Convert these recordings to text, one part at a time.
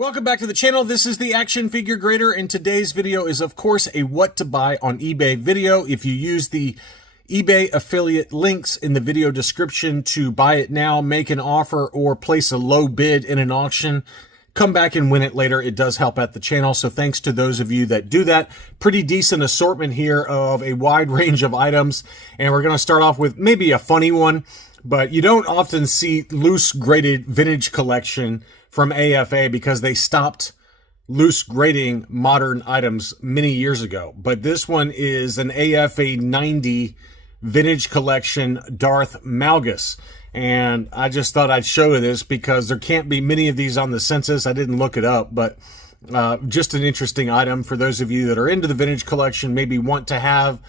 Welcome back to the channel. This is the Action Figure Grader, and today's video is, of course, a what to buy on eBay video. If you use the eBay affiliate links in the video description to buy it now, make an offer, or place a low bid in an auction, come back and win it later. It does help out the channel, so thanks to those of you that do that. Pretty decent assortment here of a wide range of items, and we're going to start off with maybe a funny one, but you don't often see loose graded vintage collection from AFA because they stopped loose grading modern items many years ago. But this one is an AFA 90 vintage collection Darth Malgus. And I just thought I'd show you this because there can't be many of these on the census. I didn't look it up, but just an interesting item for those of you that are into the vintage collection, maybe want to have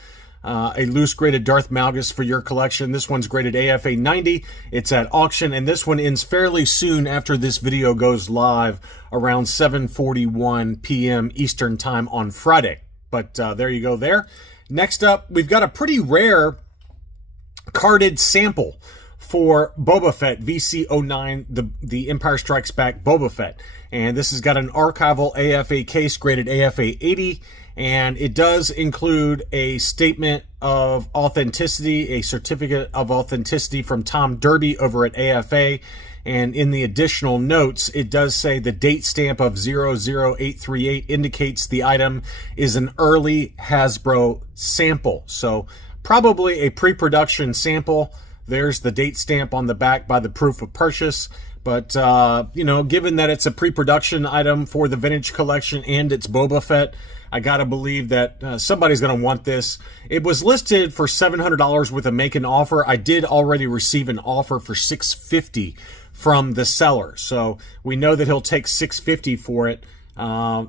a loose graded Darth Malgus for your collection. This one's graded AFA 90. It's at auction, and this one ends fairly soon after this video goes live around 7:41 p.m. Eastern time on Friday. But there you go there. Next up, we've got a pretty rare carded sample for Boba Fett VC09, the Empire Strikes Back Boba Fett. And this has got an archival AFA case graded AFA 80. And it does include a statement of authenticity, a certificate of authenticity from Tom Derby over at AFA. And in the additional notes, it does say the date stamp of 00838 indicates the item is an early Hasbro sample. So probably a pre-production sample. There's the date stamp on the back by the proof of purchase. But, you know, given that it's a pre-production item for the vintage collection and it's Boba Fett, I gotta believe that somebody's gonna want this. It was listed for $700 with a make an offer. I did already receive an offer for $650 from the seller, so we know that he'll take $650 for it.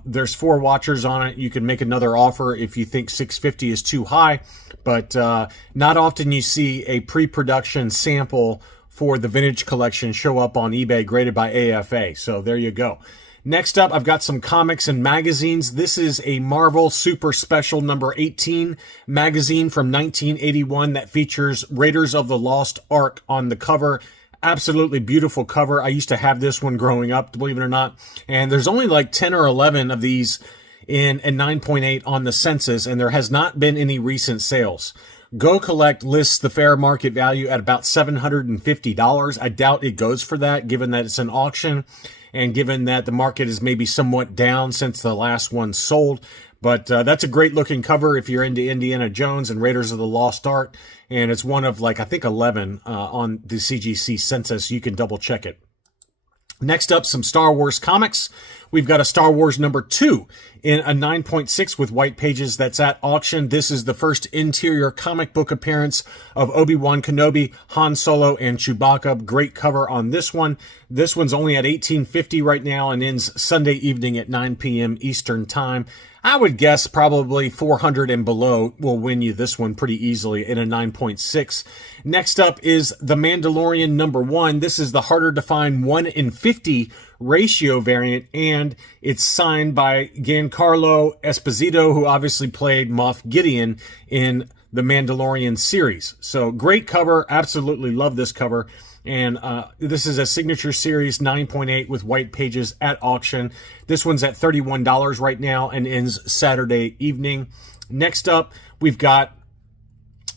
There's 4 watchers on it. You can make another offer if you think $650 is too high, but not often you see a pre-production sample for the vintage collection show up on eBay graded by AFA. So there you go. Next up, I've got some comics and magazines. This is a Marvel Super Special number 18 magazine from 1981 that features Raiders of the Lost Ark on the cover. Absolutely beautiful cover. I used to have this one growing up, believe it or not. And there's only like 10 or 11 of these in 9.8 on the census, and there has not been any recent sales. Go Collect lists the fair market value at about $750. I doubt it goes for that, given that it's an auction and given that the market is maybe somewhat down since the last one sold. But that's a great looking cover if you're into Indiana Jones and Raiders of the Lost Ark. And it's one of, like, I think 11 on the CGC census. You can double check it. Next up, some Star Wars comics. We've got a Star Wars number 2 in a 9.6 with white pages that's at auction. This is the first interior comic book appearance of Obi-Wan Kenobi, Han Solo, and Chewbacca. Great cover on this one. This one's only at $18.50 right now and ends Sunday evening at 9 p.m. Eastern time. I would guess probably 400 and below will win you this one pretty easily in a 9.6. Next up is The Mandalorian number 1. This is the harder to find 1 in 50 ratio variant, and it's signed by Giancarlo Esposito, who obviously played Moff Gideon in the Mandalorian series. So great cover. Absolutely love this cover. And this is a signature series 9.8 with white pages at auction. This one's at $31 right now and ends Saturday evening. Next up, we've got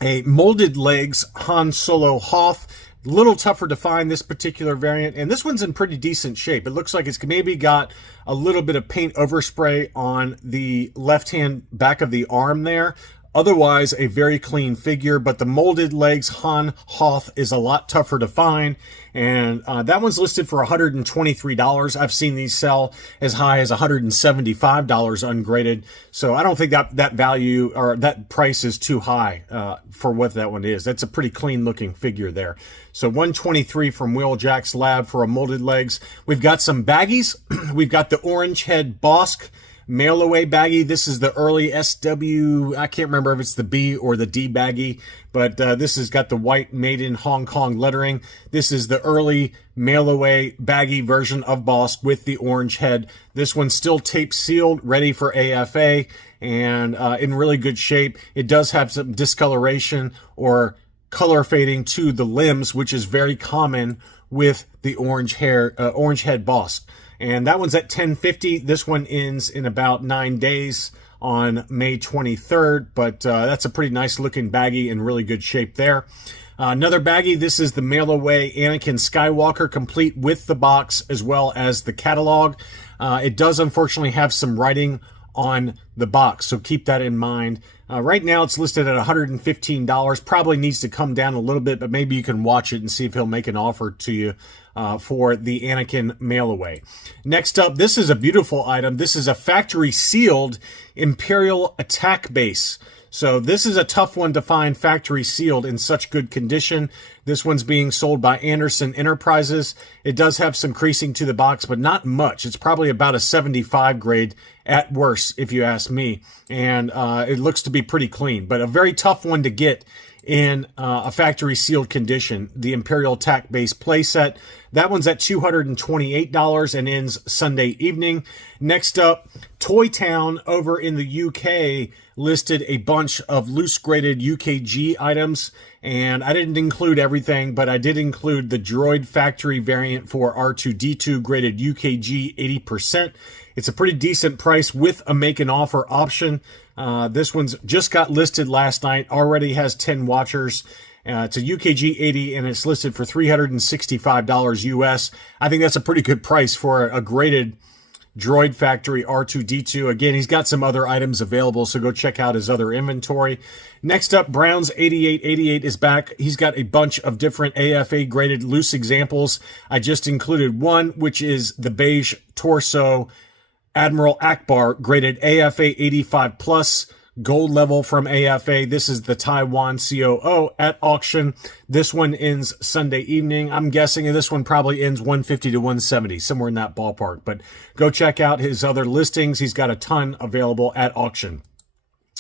a molded legs Han Solo Hoth. A little tougher to find this particular variant, and this one's in pretty decent shape. It looks like it's maybe got a little bit of paint overspray on the left-hand back of the arm there. Otherwise, a very clean figure, but the molded legs Han Hoth is a lot tougher to find, and that one's listed for $123. I've seen these sell as high as $175 ungraded, so I don't think that value or that price is too high for what that one is. That's a pretty clean-looking figure there. So $123 from Wheeljack's Lab for a molded legs. We've got some baggies. We've got the orange head Bosk mail away baggie. This is the early SW, I can't remember if it's the B or the D baggie, but this has got the white made in Hong Kong lettering. This is the early mail away baggie version of Bosk with the orange head. This one's still tape sealed, ready for AFA, and in really good shape. It does have some discoloration or color fading to the limbs, which is very common with the orange head Bosk. and that one's at $10.50. This one ends in about 9 days on May 23rd, but that's a pretty nice looking baggie in really good shape there. Another baggie, this is the Mail Away Anakin Skywalker, complete with the box as well as the catalog. It does unfortunately have some writing on the box, so keep that in mind. Right now it's listed at $115. Probably needs to come down a little bit, but maybe you can watch it and see if he'll make an offer to you for the Anakin Mail Away. Next up, this is a beautiful item. This is a factory sealed Imperial attack base. So this is a tough one to find factory sealed in such good condition. This one's being sold by Anderson Enterprises. It does have some creasing to the box, but not much. It's probably about a 75 grade at worst, if you ask me. And it looks to be pretty clean, but a very tough one to get in a factory sealed condition. The Imperial Attack Base playset. That one's at $228 and ends Sunday evening. Next up, Toy Town over in the UK listed a bunch of loose graded UKG items, and I didn't include everything, but I did include the Droid Factory variant for R2-D2 graded UKG 80%. It's a pretty decent price with a make an offer option. This one's just got listed last night, already has 10 watchers. It's a UKG 80 and it's listed for $365 US. I think that's a pretty good price for a graded Droid Factory R2-D2. Again, he's got some other items available, so go check out his other inventory. Next up, Brown's 8888 is back. He's got a bunch of different AFA graded loose examples. I just included one, which is the beige torso Admiral Akbar graded AFA 85 plus. Gold level from AFA. This is the Taiwan COO at auction. This one ends Sunday evening. I'm guessing this one probably ends 150 to 170, somewhere in that ballpark. But go check out his other listings. He's got a ton available at auction.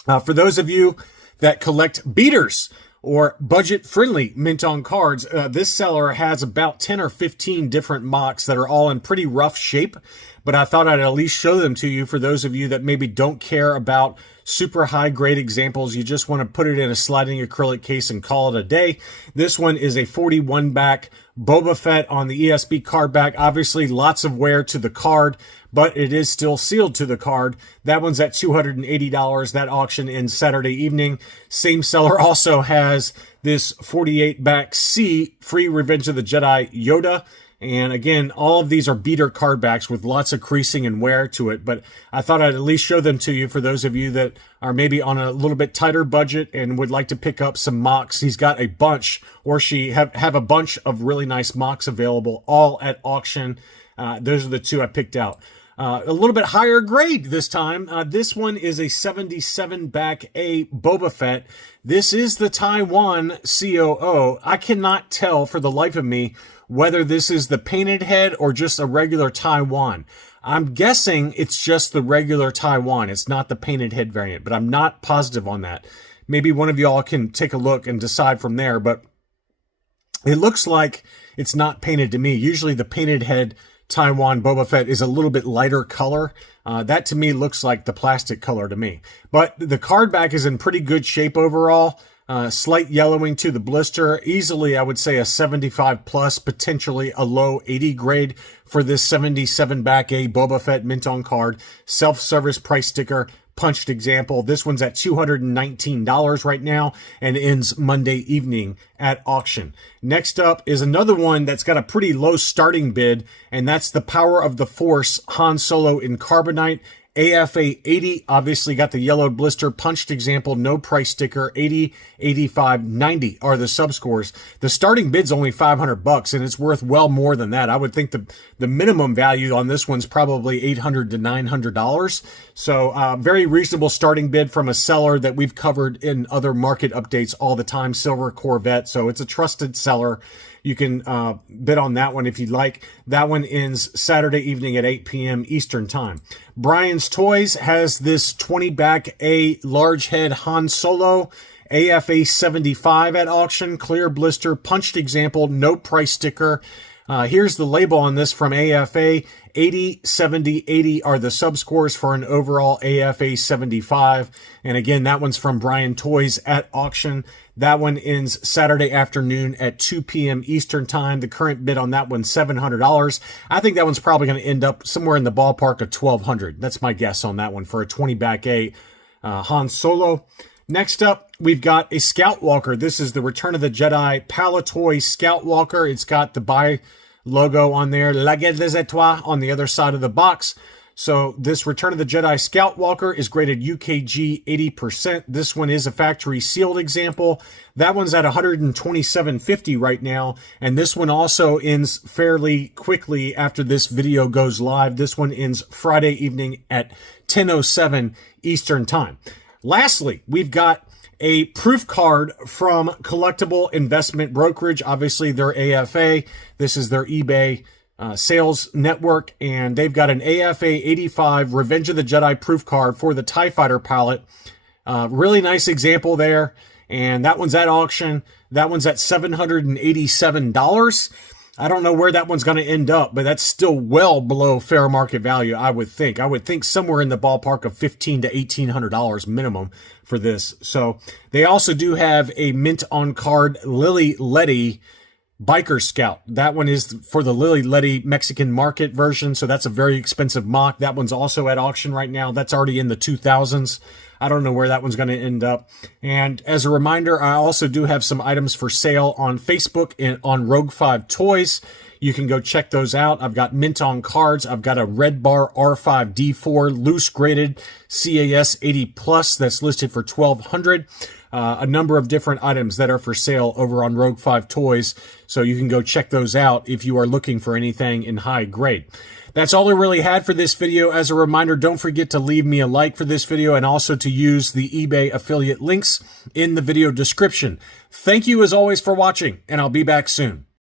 For those of you that collect beaters or budget-friendly mint on cards, this seller has about 10 or 15 different mocks that are all in pretty rough shape. But I thought I'd at least show them to you for those of you that maybe don't care about super high grade examples. You just want to put it in a sliding acrylic case and call it a day. This one is a 41 back Boba Fett on the ESB card back. Obviously lots of wear to the card, but it is still sealed to the card. That one's at $280. That auction ends Saturday evening. Same seller also has this 48 back C free Revenge of the Jedi Yoda. And again, all of these are beater card backs with lots of creasing and wear to it. But I thought I'd at least show them to you for those of you that are maybe on a little bit tighter budget and would like to pick up some mocks. He's got a bunch, or she have a bunch of really nice mocks available, all at auction. Those are the two I picked out. A little bit higher grade this time. This one is a 77 back A Boba Fett. This is the Taiwan COO. I cannot tell for the life of me whether this is the painted head or just a regular Taiwan. I'm guessing it's just the regular Taiwan. It's not the painted head variant, but I'm not positive on that. Maybe one of y'all can take a look and decide from there, but it looks like it's not painted to me. Usually the painted head Taiwan Boba Fett is a little bit lighter color. That to me looks like the plastic color to me. But the card back is in pretty good shape overall. Slight yellowing to the blister. Easily, I would say a 75 plus, potentially a low 80 grade for this 77 back A Boba Fett mint on card. Self-service price sticker. Punched example. This one's at $219 right now and ends Monday evening at auction. Next up is another one that's got a pretty low starting bid, and that's the Power of the Force Han Solo in Carbonite. AFA 80, obviously got the yellowed blister, punched example, no price sticker, 80, 85, 90 are the subscores. The starting bid's only $500 and it's worth well more than that. I would think the minimum value on this one's probably $800 to $900. So very reasonable starting bid from a seller that we've covered in other market updates all the time, Silver Corvette. So it's a trusted seller. You can bid on that one if you'd like. That one ends Saturday evening at 8 p.m. Eastern Time. Brian's Toys has this 20 back A large head Han Solo AFA 75 at auction. Clear blister, punched example, no price sticker. Here's the label on this from AFA. 80, 70, 80 are the subscores for an overall AFA 75. And again, that one's from Brian Toys at auction. That one ends Saturday afternoon at 2 p.m. Eastern time. The current bid on that one's $700. I think that one's probably going to end up somewhere in the ballpark of $1,200. That's my guess on that one for a 20 back A Han Solo. Next up, we've got a Scout Walker. This is the Return of the Jedi Palatoy Scout Walker. It's got the buy logo on there, La Guerre des Étoiles, on the other side of the box. So this Return of the Jedi Scout Walker is graded UKG 80%. This one is a factory sealed example. That one's at $127.50 right now. And this one also ends fairly quickly after this video goes live. This one ends Friday evening at 10:07 Eastern time. Lastly, we've got a proof card from Collectible Investment Brokerage. Obviously, they're AFA. This is their eBay sales network, and they've got an AFA 85 Revenge of the Jedi proof card for the TIE Fighter palette. Really nice example there, and that one's at auction. That one's at $787. I don't know where that one's going to end up, but that's still well below fair market value, I would think. I would think somewhere in the ballpark of $1,500 to $1,800 minimum for this. So they also do have a mint on card Lily Letty Biker Scout. That one is for the Lily Letty Mexican market version, so that's a very expensive mock. That one's also at auction right now. That's already in the 2000s. I don't know where that one's going to end up. And as a reminder, I also do have some items for sale on Facebook and on Rogue 5 Toys. You can go check those out. I've got mint on cards. I've got a Red Bar R5D4 loose graded CAS 80 plus that's listed for $1,200. A number of different items that are for sale over on Rogue 5 Toys. So you can go check those out if you are looking for anything in high grade. That's all I really had for this video. As a reminder, don't forget to leave me a like for this video and also to use the eBay affiliate links in the video description. Thank you as always for watching, and I'll be back soon.